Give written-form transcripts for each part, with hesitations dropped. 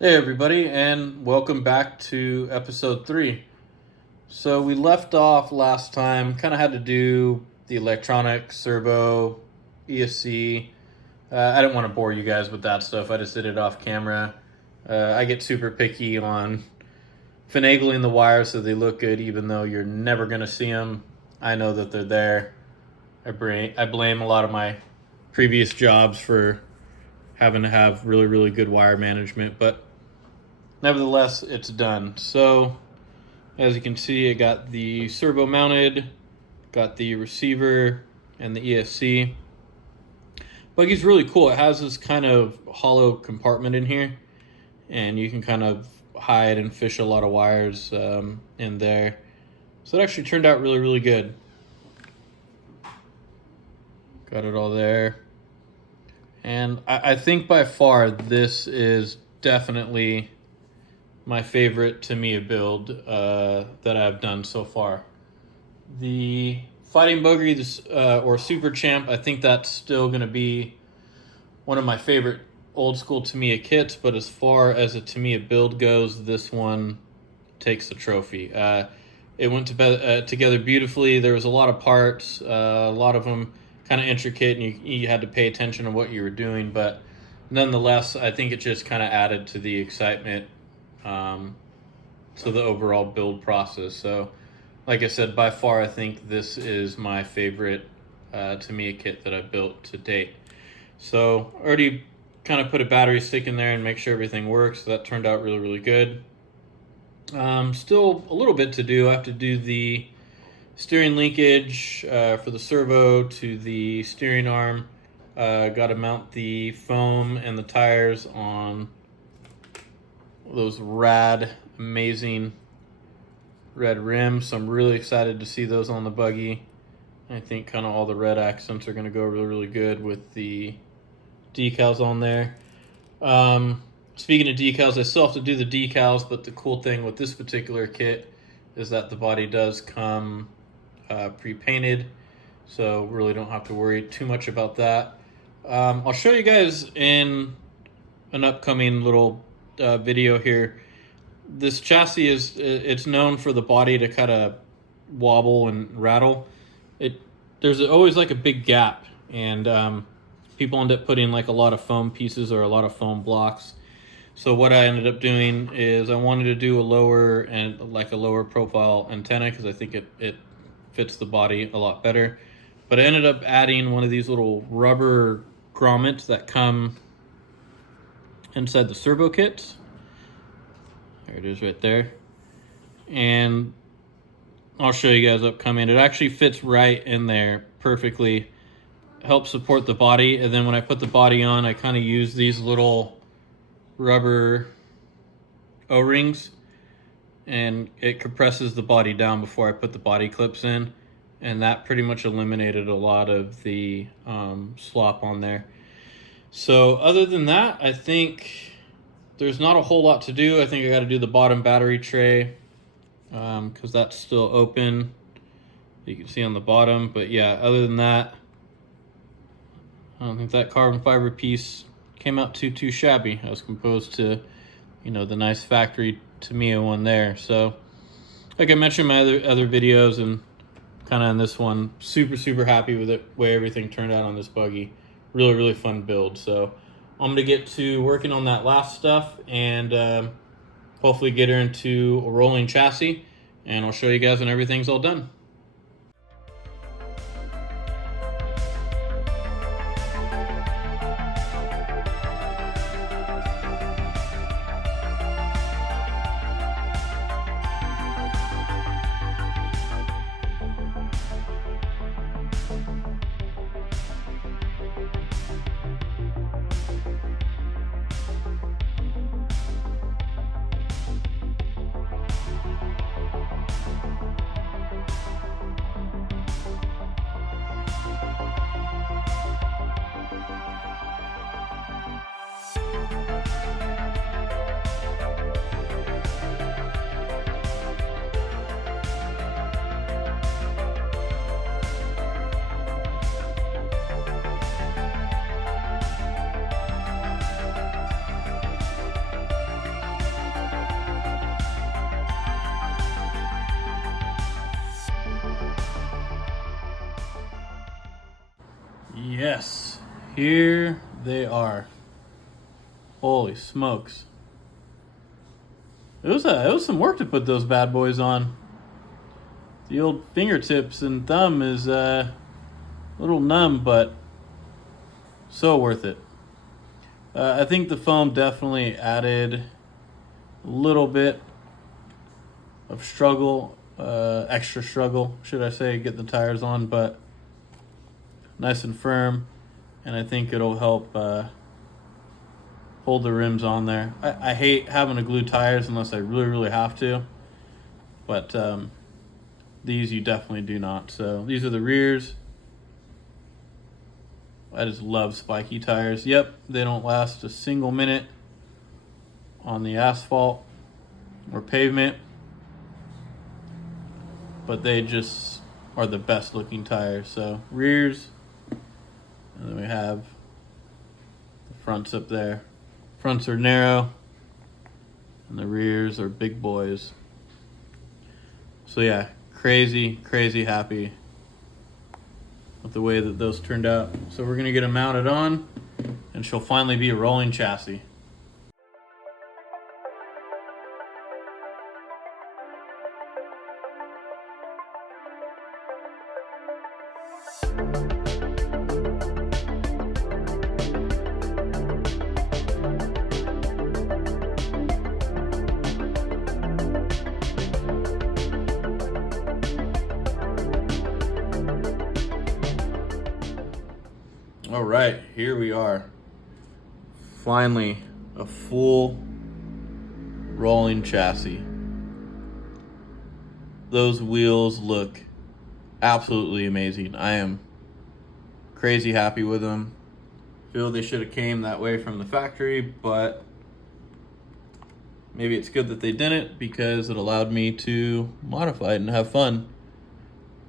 Hey everybody, and welcome back to episode 3. So we left off last time, kind of had to do the electronic, servo, ESC. I didn't want to bore you guys with that stuff, I just did it off camera. I get super picky on finagling the wires so they look good even though you're never going to see them. I know that they're there. I blame a lot of my previous jobs for having to have really, really good wire management, but nevertheless, it's done. So, as you can see, I got the servo mounted, got the receiver, and the ESC. Buggy's really cool. It has this kind of hollow compartment in here, and you can kind of hide and fish a lot of wires in there. So it actually turned out really, really good. Got it all there. And I think by far this is definitely my favorite Tamiya build that I've done so far. The Fighting Buggy or Super Champ, I think that's still going to be one of my favorite old school Tamiya kits, but as far as a Tamiya build goes, this one takes the trophy. It went together beautifully. There was a lot of parts, a lot of them kind of intricate, and you had to pay attention to what you were doing, but nonetheless, I think it just kind of added to the excitement to the overall build process. So, like I said, by far, I think this is my favorite Tamiya kit that I've built to date. So, already kind of put a battery stick in there and make sure everything works. So that turned out really, really good. Still a little bit to do. I have to do the steering linkage for the servo to the steering arm. Got to mount the foam and the tires on those rad, amazing red rims. So I'm really excited to see those on the buggy. I think kind of all the red accents are going to go really, really good with the decals on there. Speaking of decals, I still have to do the decals, but the cool thing with this particular kit is that the body does come pre-painted, so really don't have to worry too much about that. I'll show you guys in an upcoming little video here. This chassis it's known for the body to kind of wobble and rattle. There's always like a big gap, and people end up putting like a lot of foam pieces or a lot of foam blocks. So what I ended up doing is I wanted to do a lower profile antenna because I think it fits the body a lot better. But I ended up adding one of these little rubber grommets that come inside the servo kits. There it is right there. And I'll show you guys upcoming. It actually fits right in there perfectly. Helps support the body. And then when I put the body on, I kind of use these little rubber O-rings, and it compresses the body down before I put the body clips in. And that pretty much eliminated a lot of the slop on there. So other than that, I think there's not a whole lot to do. I think I got to do the bottom battery tray because that's still open. You can see on the bottom. But yeah, other than that, I don't think that carbon fiber piece came out too shabby as composed to, the nice factory Tamiya one there. So like I mentioned in my other videos and kind of in this one, super happy with the way everything turned out on this buggy. Really fun build. So I'm going to get to working on that last stuff and hopefully get her into a rolling chassis, and I'll show you guys when everything's all done. Yes, here they are. Holy smokes. It was some work to put those bad boys on. The old fingertips and thumb is a little numb, but so worth it. I think the foam definitely added a little bit of struggle, extra struggle, should I say, get the tires on, but nice and firm, and I think it'll help hold the rims on there. I hate having to glue tires unless I really, really have to, but these you definitely do not. So these are the rears. I just love spiky tires. Yep, they don't last a single minute on the asphalt or pavement, but they just are the best looking tires. So rears, and then we have the fronts up there. Fronts are narrow, and the rears are big boys. So yeah, crazy happy with the way that those turned out. So we're gonna get them mounted on, and she'll finally be a rolling chassis. All right, here we are. Finally, a full rolling chassis. Those wheels look absolutely amazing. I am crazy happy with them. Feel they should have came that way from the factory, but maybe it's good that they didn't because it allowed me to modify it and have fun.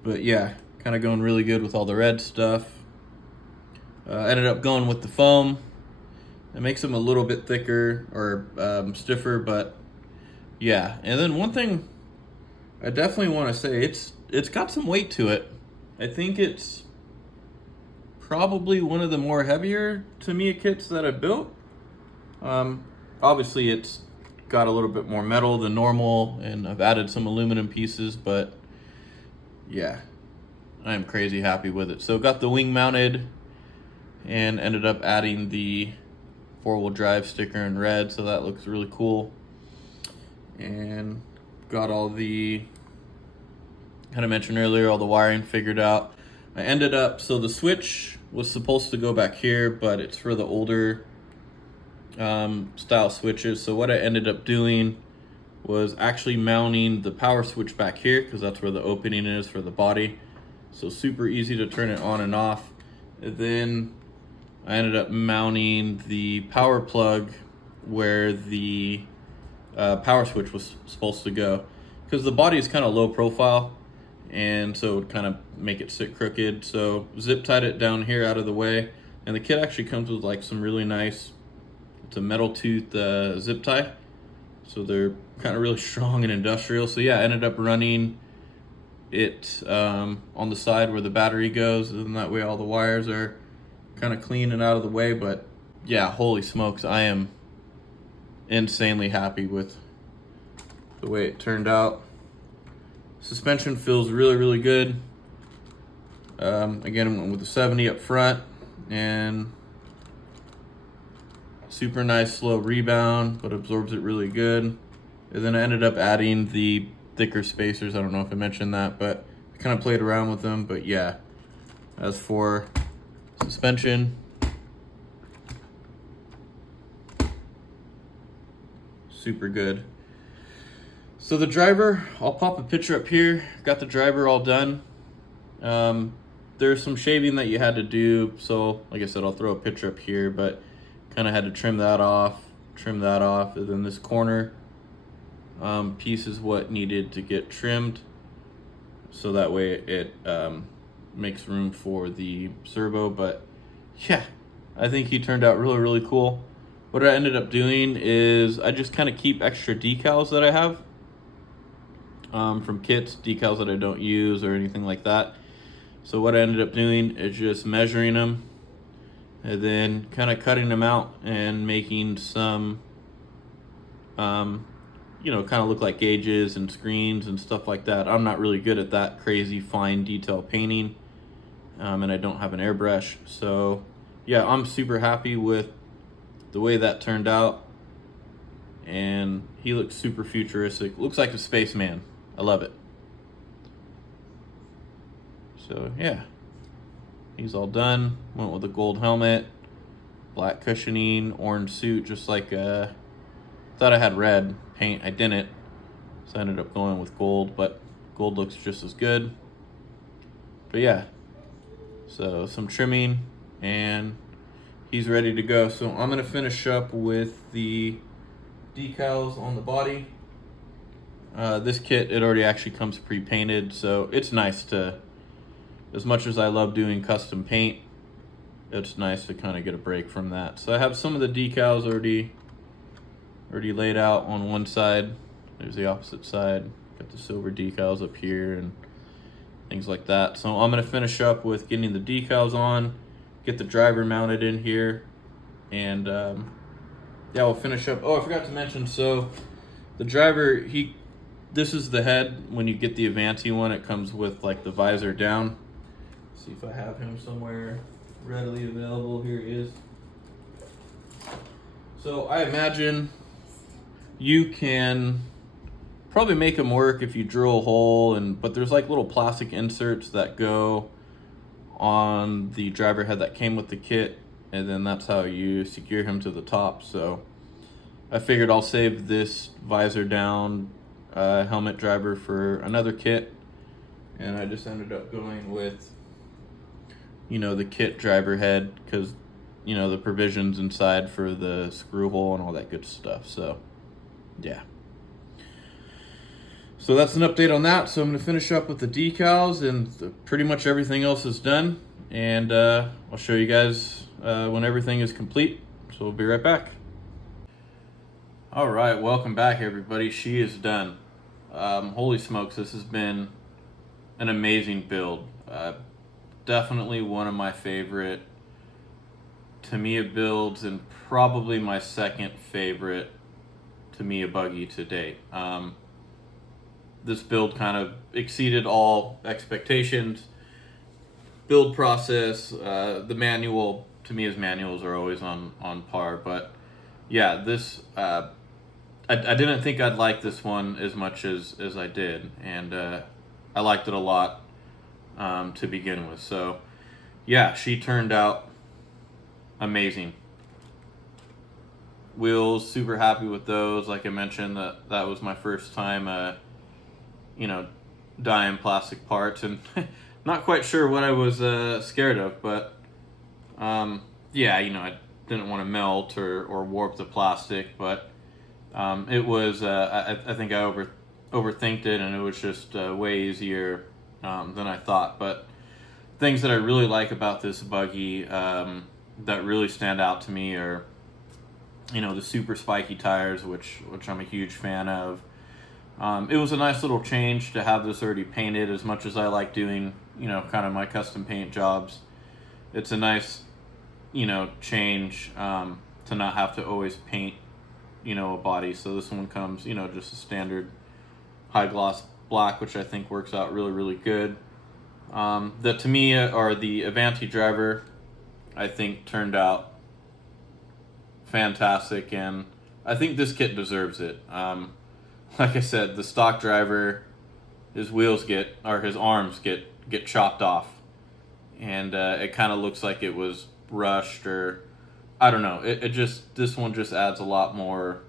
But yeah, kind of going really good with all the red stuff. Ended up going with the foam. It makes them a little bit thicker or stiffer, but yeah. And then one thing I definitely want to say, it's got some weight to it. I think it's probably one of the more heavier Tamiya kits that I built. Obviously it's got a little bit more metal than normal, and I've added some aluminum pieces, but yeah, I am crazy happy with it. So got the wing mounted and ended up adding the 4-wheel drive sticker in red, so that looks really cool. And got all the, kind of mentioned earlier, all the wiring figured out. I ended up, so the switch was supposed to go back here, but it's for the older style switches. So what I ended up doing was actually mounting the power switch back here, because that's where the opening is for the body. So super easy to turn it on and off. And then I ended up mounting the power plug where the power switch was supposed to go, because the body is kind of low profile, and so it would kind of make it sit crooked. So zip tied it down here out of the way, and the kit actually comes with like some really nice, it's a metal tooth zip tie, so they're kind of really strong and industrial. So yeah, I ended up running it on the side where the battery goes, and that way all the wires are kind of clean and out of the way. But yeah, holy smokes, I am insanely happy with the way it turned out. Suspension feels really good. Again, I went with the 70 up front, and super nice slow rebound, but absorbs it really good. And then I ended up adding the thicker spacers. I don't know if I mentioned that, but I kind of played around with them. But yeah, as for suspension, super good. So the driver, I'll pop a picture up here. Got the driver all done. There's some shaving that you had to do, so like I said, I'll throw a picture up here, but kind of had to trim that off, and then this corner piece is what needed to get trimmed, so that way it makes room for the servo. But yeah, I think he turned out really cool. What I ended up doing is I just kind of keep extra decals that I have from kits, decals that I don't use or anything like that. So what I ended up doing is just measuring them and then kind of cutting them out and making some, you know, kind of look like gauges and screens and stuff like that. I'm not really good at that crazy fine detail painting, and I don't have an airbrush. So yeah, I'm super happy with the way that turned out. And he looks super futuristic. Looks like a spaceman. I love it. So yeah, he's all done. Went with a gold helmet, black cushioning, orange suit, just like thought I had red paint. I didn't, so I ended up going with gold, but gold looks just as good. But yeah, so some trimming and he's ready to go. So I'm gonna finish up with the decals on the body. This kit, it already actually comes pre-painted, so it's nice to, as much as I love doing custom paint, it's nice to kind of get a break from that. So I have some of the decals already laid out on one side. There's the opposite side. Got the silver decals up here and things like that. So I'm gonna finish up with getting the decals on, get the driver mounted in here, and yeah, we'll finish up. Oh, I forgot to mention, so the driver, this is the head. When you get the Avanti one, it comes with like the visor down. Let's see if I have him somewhere readily available. Here he is. So I imagine you can probably make them work if you drill a hole, but there's like little plastic inserts that go on the driver head that came with the kit, and then that's how you secure him to the top. So I figured I'll save this visor down helmet driver for another kit, and I just ended up going with, you know, the kit driver head, because, you know, the provisions inside for the screw hole and all that good stuff. So yeah, so that's an update on that. So I'm going to finish up with the decals, and pretty much everything else is done, and I'll show you guys when everything is complete. So we'll be right back. All right, welcome back everybody. She is done. Holy smokes, this has been an amazing build. Definitely one of my favorite Tamiya builds, and probably my second favorite Tamiya buggy to date. This build kind of exceeded all expectations. Build process, the manual, Tamiya's manuals are always on par, but yeah, this I didn't think I'd like this one as much as I did, and I liked it a lot to begin with. So yeah, she turned out amazing. Wheels, super happy with those. Like I mentioned, that was my first time you know, dyeing plastic parts, and not quite sure what I was scared of, but yeah, you know, I didn't want to melt or warp the plastic, but it was I think I overthinked it, and it was just way easier than I thought. But things that I really like about this buggy that really stand out to me are, you know, the super spiky tires, which I'm a huge fan of. It was a nice little change to have this already painted. As much as I like doing, you know, kind of my custom paint jobs, it's a nice, you know, change to not have to always paint, you know, a body. So this one comes, you know, just a standard high gloss black, which I think works out really, really good. The Tamiya, or the Avanti driver, I think turned out fantastic, and I think this kit deserves it. Like I said, the stock driver, his arms get chopped off, and it kind of looks like it was rushed, or I don't know. This one just adds a lot more,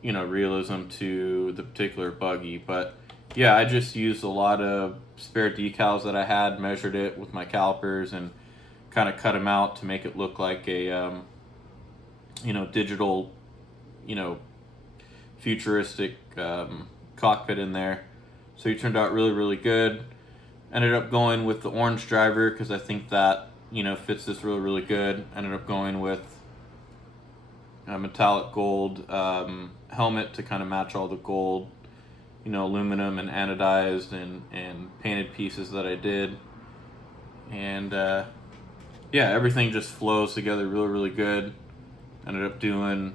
you know, realism to the particular buggy. But yeah, I just used a lot of spare decals that I had, measured it with my calipers, and kind of cut them out to make it look like a you know, digital, you know, futuristic cockpit in there. So he turned out really, really good. Ended up going with the orange driver because I think that, you know, fits this really, really good. Ended up going with a metallic gold helmet to kind of match all the gold, you know, aluminum and anodized and painted pieces that I did. And yeah, everything just flows together really, really good. Ended up doing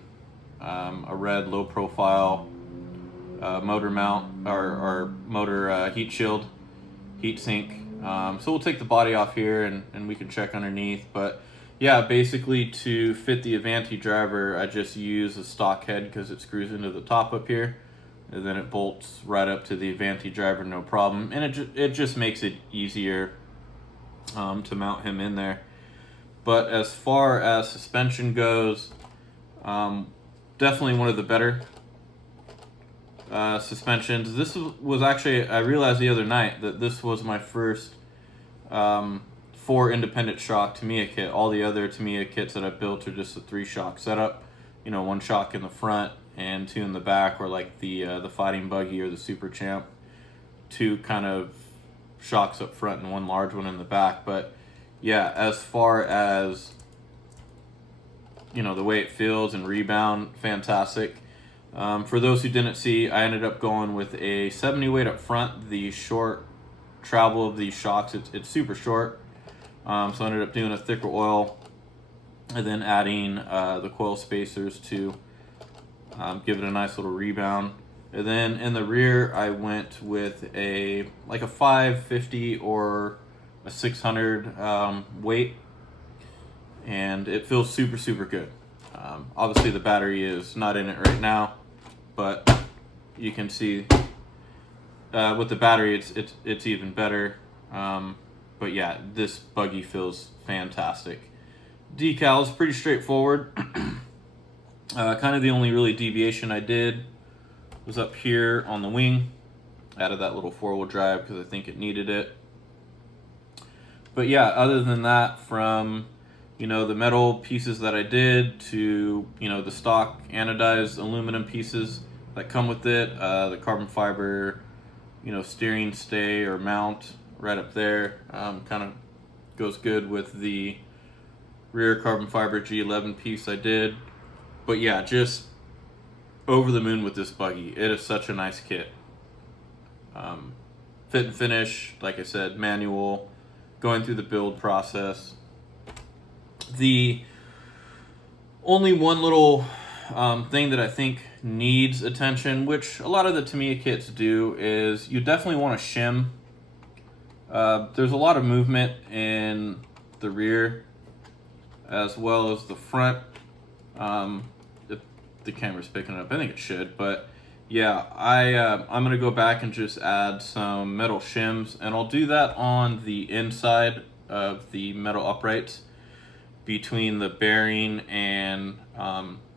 a red low profile motor mount, or motor heat shield, heat sink. So we'll take the body off here and we can check underneath. But yeah, basically to fit the Avanti driver, I just use a stock head because it screws into the top up here. And then it bolts right up to the Avanti driver, no problem. And it just makes it easier to mount him in there. But as far as suspension goes, definitely one of the better suspensions. This was actually, I realized the other night that this was my first 4 independent shock Tamiya kit. All the other Tamiya kits that I've built are just a 3-shock setup. You know, 1 shock in the front and 2 in the back, or like the Fighting Buggy or the Super Champ. 2 kind of shocks up front and 1 large one in the back. But yeah, as far as, you know, the way it feels and rebound, fantastic. For those who didn't see, I ended up going with a 70 weight up front. The short travel of these shocks, it's super short. So I ended up doing a thicker oil and then adding the coil spacers to give it a nice little rebound. And then in the rear, I went with a 550 or a 600 weight, and it feels super, super good. Obviously the battery is not in it right now, but you can see with the battery it's even better. But yeah, this buggy feels fantastic. Decals, pretty straightforward. Kind of the only really deviation I did was up here on the wing. Added that little 4-wheel drive because I think it needed it. But yeah, other than that, from, you know, the metal pieces that I did to, you know, the stock anodized aluminum pieces that come with it, the carbon fiber, you know, steering stay or mount right up there, kind of goes good with the rear carbon fiber G11 piece I did. But yeah, just over the moon with this buggy. It is such a nice kit. Fit and finish, like I said, manual, going through the build process. The only one little thing that I think needs attention, which a lot of the Tamiya kits do, is you definitely want to shim. There's a lot of movement in the rear as well as the front. If the camera's picking it up, I think it should, but yeah, I'm gonna go back and just add some metal shims, and I'll do that on the inside of the metal uprights between the bearing and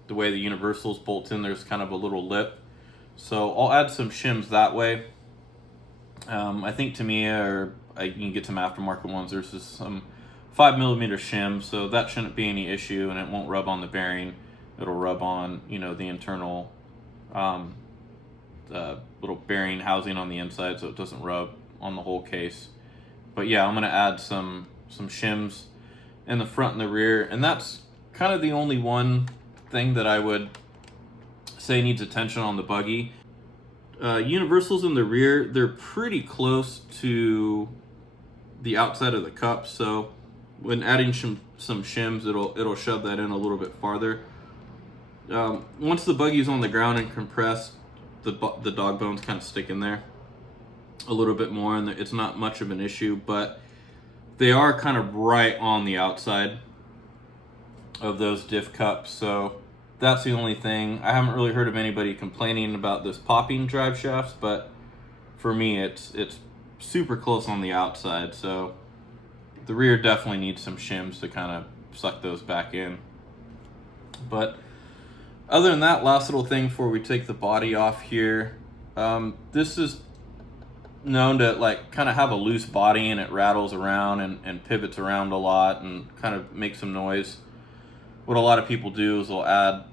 the way the universals bolt in. There's kind of a little lip, so I'll add some shims that way. I think Tamiya, or you can get some aftermarket ones, there's just some 5mm shim, so that shouldn't be any issue, and it won't rub on the bearing. It'll rub on, you know, the internal little bearing housing on the inside, so it doesn't rub on the whole case. But yeah, I'm gonna add some shims in the front and the rear, and that's kind of the only one thing that I would say needs attention on the buggy. Universals in the rear, they're pretty close to the outside of the cup, so when adding some shims, it'll shove that in a little bit farther. Once the buggy's on the ground and compressed, the dog bones kind of stick in there a little bit more, and it's not much of an issue, but they are kind of right on the outside of those diff cups, so that's the only thing. I haven't really heard of anybody complaining about this popping drive shafts, but for me it's super close on the outside, so the rear definitely needs some shims to kind of suck those back in. But other than that, last little thing before we take the body off here, this is known to like kind of have a loose body, and it rattles around and pivots around a lot and kind of makes some noise. What a lot of people do is they'll add,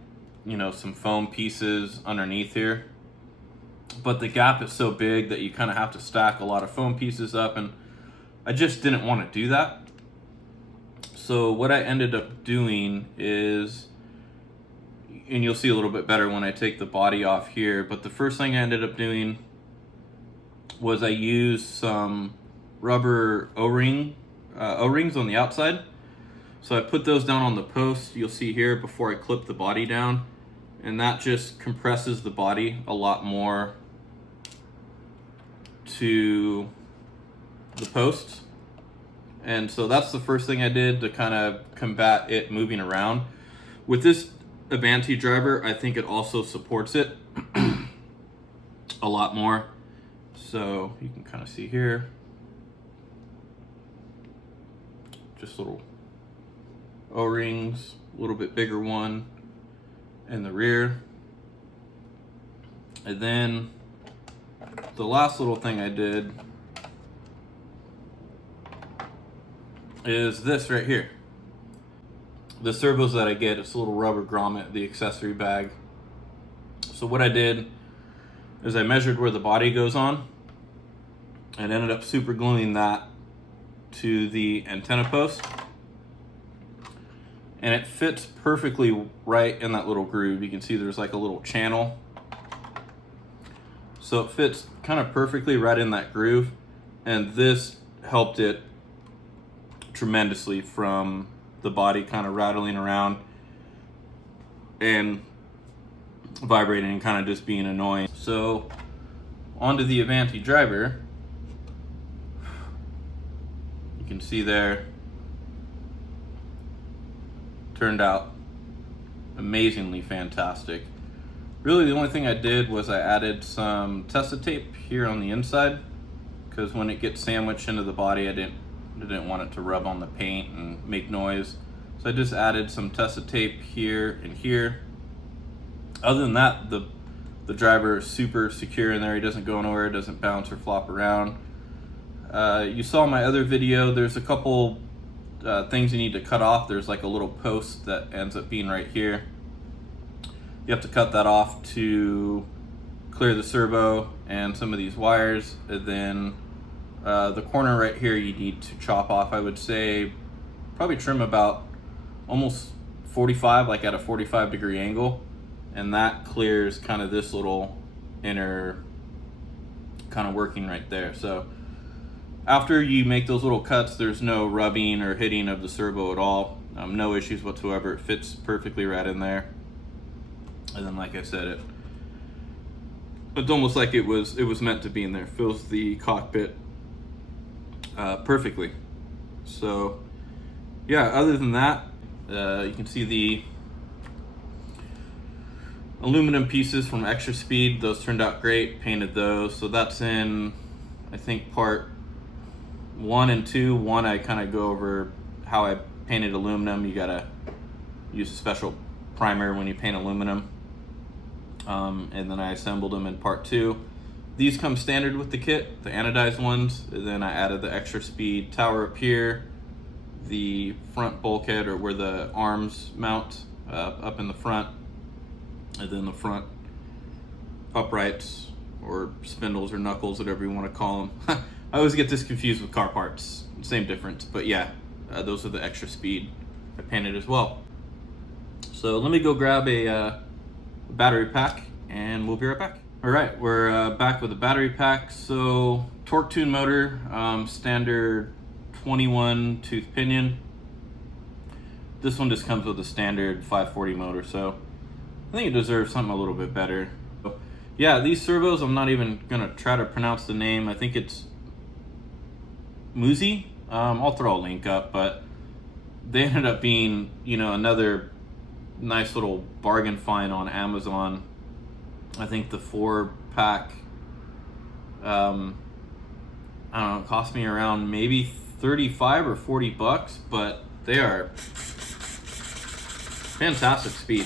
you know, some foam pieces underneath here, but the gap is so big that you kind of have to stack a lot of foam pieces up, and I just didn't want to do that. So what I ended up doing is, and you'll see a little bit better when I take the body off here, but the first thing I ended up doing was I used some rubber O-ring O-rings on the outside. So I put those down on the post, you'll see here, before I clip the body down. And that just compresses the body a lot more to the posts. And so that's the first thing I did to kind of combat it moving around. With this Avanti driver, I think it also supports it a lot more. So you can kind of see here, just little O-rings, a little bit bigger one in the rear. And then the last little thing I did is this right here. The servos that I get, it's a little rubber grommet, the accessory bag. So what I did is I measured where the body goes on and ended up super gluing that to the antenna post. And it fits perfectly right in that little groove. You can see there's like a little channel. So it fits kind of perfectly right in that groove. And this helped it tremendously from the body kind of rattling around and vibrating and kind of just being annoying. So onto the Avanti driver. You can see there, turned out amazingly fantastic. Really the only thing I did was I added some Tessa tape here on the inside, because when it gets sandwiched into the body, I didn't want it to rub on the paint and make noise. So I just added some Tessa tape here and here. Other than that, the driver is super secure in there. He doesn't go nowhere, doesn't bounce or flop around. You saw my other video, there's a couple things you need to cut off. There's like a little post that ends up being right here. You have to cut that off to clear the servo and some of these wires. And then the corner right here you need to chop off. I would say probably trim about almost 45, like at a 45-degree angle. And that clears kind of this little inner kind of working right there. So after you make those little cuts, there's no rubbing or hitting of the servo at all. No issues whatsoever. It fits perfectly right in there. And then, like I said, it's almost like it was meant to be in there. Fills the cockpit perfectly. So yeah, other than that, you can see the aluminum pieces from Extra Speed. Those turned out great. Painted those. So that's in, I think, part 1 and 2. 1, I kind of go over how I painted aluminum. You gotta use a special primer when you paint aluminum. And then I assembled them in part 2. These come standard with the kit, the anodized ones. And then I added the Extra Speed tower up here, the front bulkhead, or where the arms mount up in the front, and then the front uprights or spindles or knuckles, whatever you want to call them. I always get this confused with car parts, same difference, but yeah, those are the Extra Speed I painted as well. So let me go grab a battery pack and we'll be right back. All right, we're back with the battery pack. So torque tune motor, standard 21 tooth pinion. This one just comes with a standard 540 motor, so I think it deserves something a little bit better. So, yeah, these servos, I'm not even gonna try to pronounce the name. I think it's Muzi. I'll throw a link up, but they ended up being, you know, another nice little bargain find on Amazon. I think the 4-pack, I don't know, it cost me around maybe 35 or 40 bucks, but they are fantastic speed.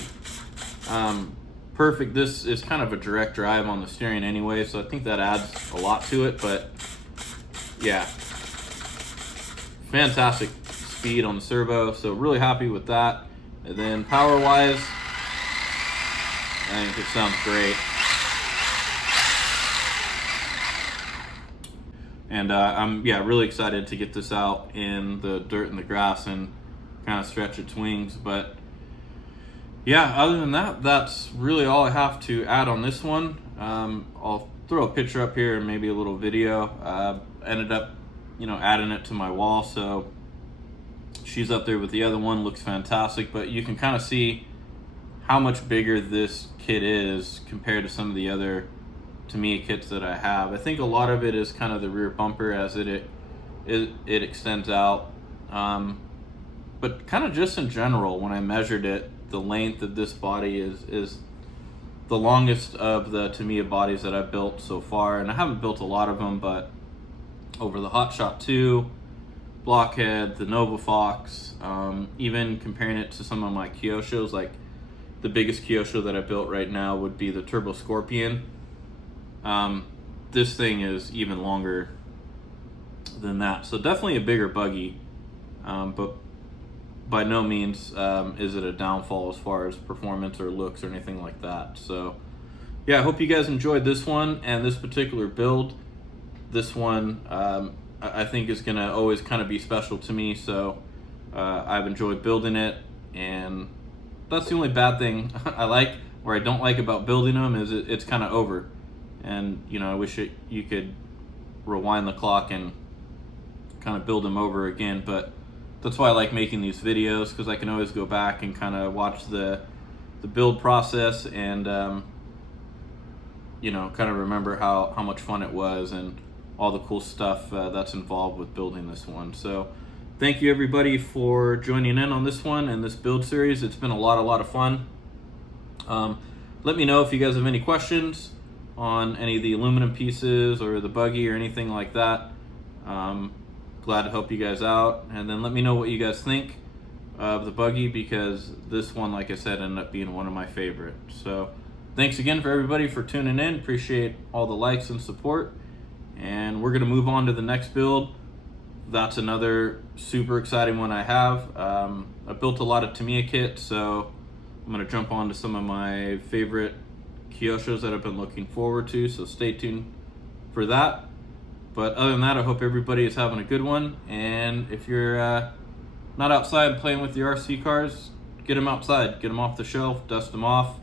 Perfect. This is kind of a direct drive on the steering anyway, so I think that adds a lot to it, but yeah, fantastic speed on the servo, so really happy with that. And then power wise, I think it sounds great. And I'm really excited to get this out in the dirt and the grass and kind of stretch its wings. But yeah, other than that, that's really all I have to add on this one. I'll throw a picture up here and maybe a little video. Ended up, adding it to my wall, so She's up there with the other one, looks fantastic, but you can kind of see how much bigger this kit is compared to some of the other Tamiya kits that I have. I think a lot of it is kind of the rear bumper as it extends out, but kind of just in general, when I measured it, the length of this body is the longest of the Tamiya bodies that I've built so far, and I haven't built a lot of them, but over the Hot Shot 2, Blockhead, the Nova Fox, even comparing it to some of my Kyoshos, like the biggest Kyosho that I built right now would be the Turbo Scorpion. This thing is even longer than that, so definitely a bigger buggy, but by no means is it a downfall as far as performance or looks or anything like that. So yeah, I hope you guys enjoyed this one and this particular build. This one I think is gonna always kind of be special to me, so I've enjoyed building it, and that's the only bad thing I like or I don't like about building them is it's kind of over, and you know, I wish you could rewind the clock and kind of build them over again, but that's why I like making these videos, because I can always go back and kind of watch the build process and you know, kind of remember how much fun it was and all the cool stuff that's involved with building this one. So thank you everybody for joining in on this one and this build series. It's been a lot of fun. Let me know if you guys have any questions on any of the aluminum pieces or the buggy or anything like that. Glad to help you guys out, and then let me know what you guys think of the buggy, because this one, like I said, ended up being one of my favorites. So thanks again for everybody for tuning in. Appreciate all the likes and support, and we're gonna move on to the next build. That's another super exciting one I have. I built a lot of Tamiya kits, so I'm gonna jump on to some of my favorite Kyoshos that I've been looking forward to, so stay tuned for that. But other than that, I hope everybody is having a good one. And if you're not outside playing with your RC cars, get them outside. Get them off the shelf, dust them off.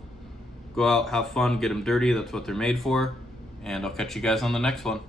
Go out, have fun, get them dirty. That's what they're made for. And I'll catch you guys on the next one.